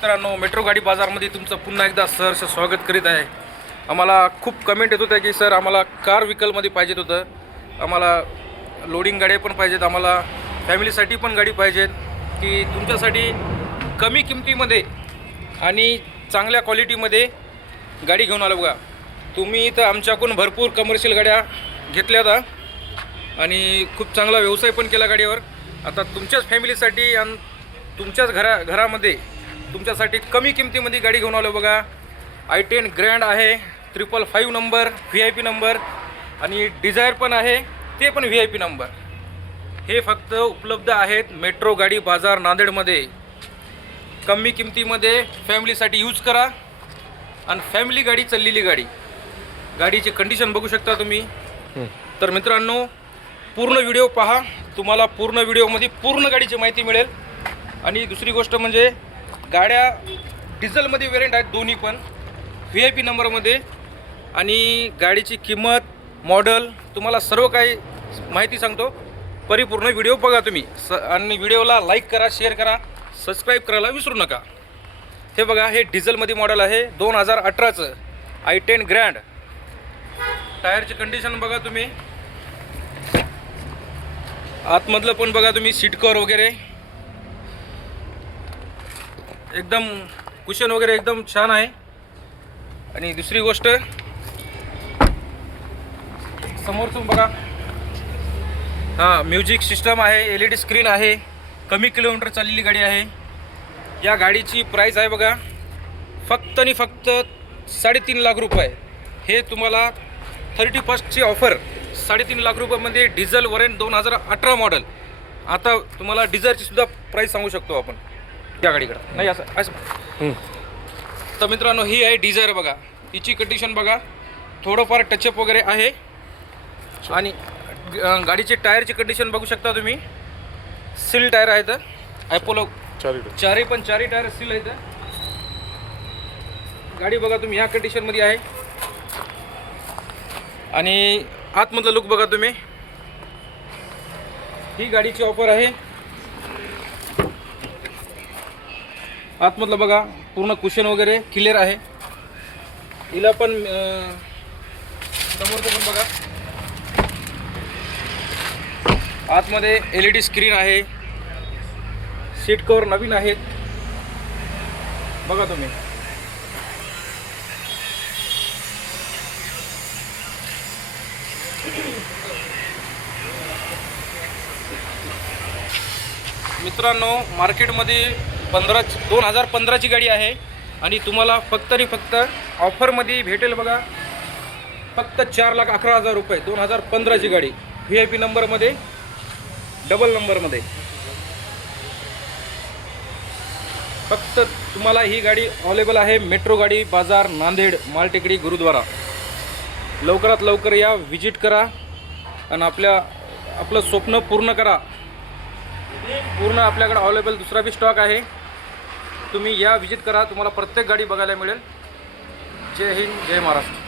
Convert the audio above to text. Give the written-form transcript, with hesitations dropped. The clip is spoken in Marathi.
मित्रांनो, मेट्रो गाडी बाजारमध्ये तुमचं पुन्हा एकदा सहर्ष स्वागत करीत आहे। आम्हाला खूप कमेंट येत होत्या की सर आम्हाला कार व्हीकलमध्ये पाहिजेत होतं, आम्हाला लोडिंग गाड्या पण पाहिजेत, आम्हाला फॅमिलीसाठी पण गाडी पाहिजेत की तुमच्यासाठी कमी किमतीमध्ये आणि चांगल्या क्वालिटीमध्ये गाडी घेऊन आलो बघा। तुम्ही तर आमच्याकडून भरपूर कमर्शियल गाड्या घेतल्या होत्या आणि खूप चांगला व्यवसाय पण केला गाडीवर। आता तुमच्याच फॅमिलीसाठी आणि तुमच्याच घरामध्ये तुमच्यासाठी कमी किमतीमध्ये गाडी घेऊन आलो बघा। i10 ग्रँड आहे, 555 नंबर, VIP नंबर आणि डिझायर पण आहे, ते पण VIP नंबर। हे फक्त उपलब्ध आहेत मेट्रो गाडी बाजार नांदेडमध्ये। कमी किमतीमध्ये फॅमिलीसाठी यूज करा आणि फॅमिली गाडी चाललेली गाडीची कंडिशन बघू शकता तुम्ही। तर मित्रांनो, पूर्ण व्हिडिओ पहा, तुम्हाला पूर्ण व्हिडिओमध्ये पूर्ण गाडीची माहिती मिळेल। आणि दुसरी गोष्ट म्हणजे गाड्या डिझेलमध्ये वेरियंट आहेत, दोन्ही पण VIP नंबरमध्ये, आणि गाडीची किंमत, मॉडल, तुम्हाला सर्व काही माहिती सांगतो। परिपूर्ण व्हिडिओ बघा तुम्ही आणि व्हिडिओला लाईक करा, शेअर करा, सबस्क्राईब करायला विसरू नका। हे बघा, हे डिझेलमध्ये मॉडेल आहे 2018चं i10 ग्रँड। टायरची कंडिशन बघा तुम्ही, आतमधलं पण बघा तुम्ही, सीट कव्हर वगैरे एकदम कुशन वगैरे एकदम छान आहे। आणि दुसरी गोष्ट, समोरचं बघा, म्युझिक सिस्टम आहे, LED स्क्रीन आहे, कमी किलोमीटर चाललेली गाडी आहे। या गाडीची प्राईस आहे बघा फक्त आणि फक्त 3.5 लाख रुपये। हे तुम्हाला 31st ऑफर 3.5 लाख रुपयामध्ये डिझेल वरेंट 2018 मॉडेल। आता तुम्हाला डिझेलची सुद्धा प्राईस सांगू शकतो आपण त्या गाडीकडं, नाही असं। तर मित्रांनो, ही आहे डिझायर बघा, हिची कंडिशन बघा, थोडंफार टचअप वगैरे आहे। आणि गाडीची टायरची कंडिशन बघू शकता तुम्ही, सील टायर आहेत, अपोलो चारही टायर सील आहेत। गाडी बघा तुम्ही ह्या कंडिशनमध्ये आहे। आणि आतमधलं लुक बघा तुम्ही, ही गाडीची ऑफर आहे। आतमधलं बघा, पूर्ण कुशन वगैरे क्लिअर आहे। हिला पण समोरचं पण बघा, आतमध्ये LED स्क्रीन आहे, सीट कव्हर नवीन आहेत बघा तुम्ही। मित्रांनो, मार्केटमध्ये 2015ची गाडी आहे आणि तुम्हाला फक्त आणि फक्त ऑफरमध्ये भेटेल बघा, फक्त 4,11,000 रुपये। 2015ची गाडी, VIP नंबरमध्ये, डबल नंबरमध्ये। फक्त तुम्हाला ही गाडी अवेलेबल आहे मेट्रो गाडी बाजार नांदेड, मालटेकडी, गुरुद्वारा। लवकरात लवकर या, विजिट करा आणि आपलं स्वप्न पूर्ण करा। पूर्ण आपल्याकडे अवेलेबल दुसरा बी स्टॉक आहे, तुम्ही या, विजिट करा, तुम्हाला प्रत्येक गाडी बघायला मिळेल। जय हिंद, जय महाराष्ट्र।